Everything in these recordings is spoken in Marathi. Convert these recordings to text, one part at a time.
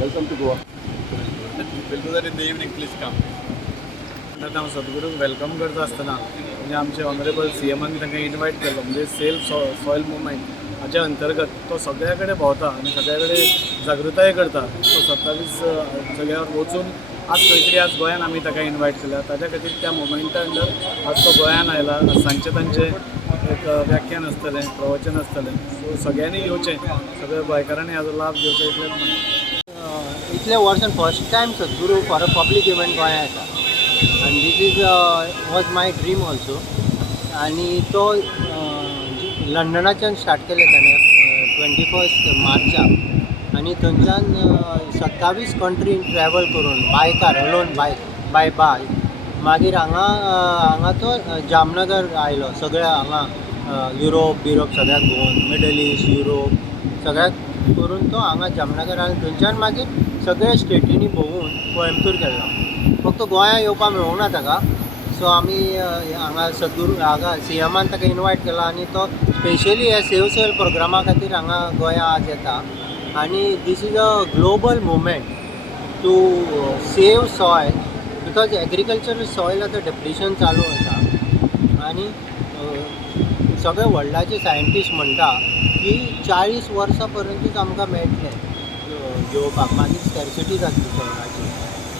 Welcome to Goa. We'll do that in the evening, please come. हांव सद्गुरूक वेलकम करता आसतना म्हणजे आमचे ऑनरेबल CMन तांकां इनवायट केलो म्हणजे सेल्फ सॉयल मुवमेंट हाच्या अंतर्गत तो सगळ्या कडेन भोंवता आनी सगळ्या कडेन जागृताय करता. तो 27 जाग्यावर वचून आज खंय तरी आज गोंयान आमी ताका इनवायट केला. ताच्या खातीर त्या मुवमेंटा अंडर आज तो गोंयान आयला. सांजचें तांचें एक व्याख्यान आसतलें, प्रवचन आसतलें. सो सगळ्यांनी येवचें, सगळ्या गोंयकारांनी हाजो लाभ घेवचो इतलेंच म्हणटा. इतल्या वर्सान first time Sadhguru for a public event Goa येता आनी this is was my dream also. आनी तो लंडनाच्यान स्टार्ट केले ताणें 21 मार्चाक आनी थंयच्यान 27 कंट्रीन ट्रॅवल करून बाय कार अलोन बाय मागीर हांगा तो जामनगर आयलो. सगळ्या हांगा युरोप सगळ्याक भोंवन मिडल ईस्ट युरोप सगळ्याक करून तो हांगा जामनगर आनी थंयच्यान मागीर सगळ्या स्टेटींनी भोंवून कोयंबतूर गेलो. फक्त गोंया येवपाक मेळूना ताका. सो आमी हांगा सद्गुरू हांगा CMन ताका इनवायट केला आनी तो स्पेशली हे सेव सॉयल प्रोग्रामा खातीर हांगा गोंया आज येता. आनी this is a global movement to save soil because agricultural soil आतां डिप्लिशन चालू आसा आनी सगळे वर्ल्डाचे सायंटिस्ट म्हणटा की 40 वर्सां पर्यंतूच आमकां मेळटलें घेवपाक, मागीर स्कॅर्सिटी जातली सॉयलाची.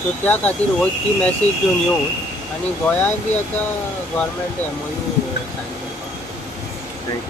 सो त्या खातीर हो ती मॅसेज घेवन येवन आनी गोंयांय बी आतां गव्हर्मेंट MOU सायन करपाक. Thank you.